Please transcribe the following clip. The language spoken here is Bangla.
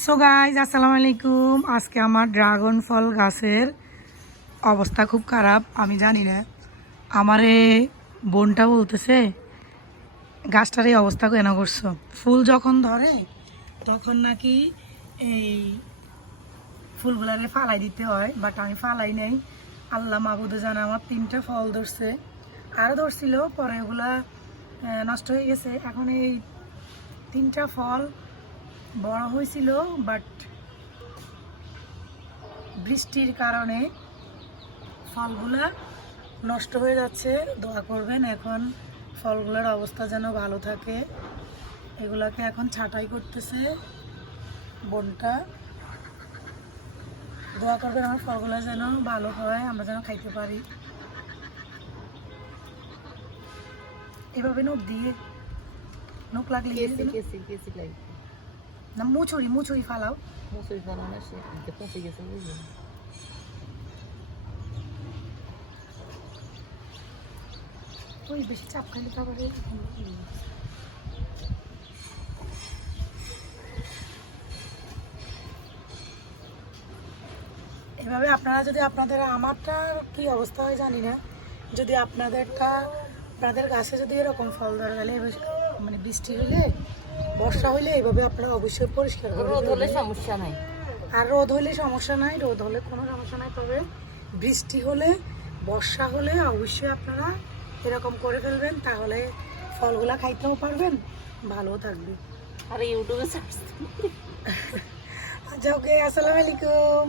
সো গাইজ আসসালামু আলাইকুম। আজকে আমার ড্রাগন ফল গাছের অবস্থা খুব খারাপ, আমি জানি না। আমার বোনটা বলতেছে, গাছটার এই অবস্থা কেন করছ? ফুল যখন ধরে, তখন নাকি এই ফুলগুলারে ফালাই দিতে হয় বাট আমি ফালাই নেই। আল্লাহ মাহবুদে জানে আমার তিনটা ফল ধরছে। আরও ধরছিল, পরে ওগুলা নষ্ট হয়ে গেছে। এখন এই তিনটা ফল বড় হয়েছিল বাট বৃষ্টির কারণে ফলগুলা নষ্ট হয়ে যাচ্ছে। দোয়া করবেন এখন ফলগুলোর অবস্থা যেন ভালো থাকে। এগুলাকে এখন ছাঁটাই করতেছে বনটা। দোয়া করবেন আমার ফলগুলো যেন ভালো হয় আমরা যেন খাইতে পারি। এভাবে নোক দিয়ে নোক লাগলে না মুচুরি মুচুরি ফালাও। মুসুরি বানানো সে পচে গেছে বুঝলি? ওই বেশি চাপ খাইলে খাবারে এভাবে আপনারা যদি আপনাদের আমারটা কি অবস্থা হয় জানি না। যদি আপনাদেরটা আপনাদের গাছে যদি এরকম ফল ধরে গেলে মানে বৃষ্টি হলে বর্ষা হলে এইভাবে আপনারা অবশ্যই পরিষ্কার করে রোদ হলে সমস্যা নাই। আর রোদ হলে সমস্যা নাই রোদ হলে কোনো সমস্যা নাই তবে বৃষ্টি হলে বর্ষা হলে অবশ্যই আপনারা এরকম করে ফেলবেন তাহলে ফলগুলা খাইতেও পারবেন ভালো থাকবে। আর ইউটিউবে সার্চ আচ্ছা ওকে আসসালামু আলাইকুম।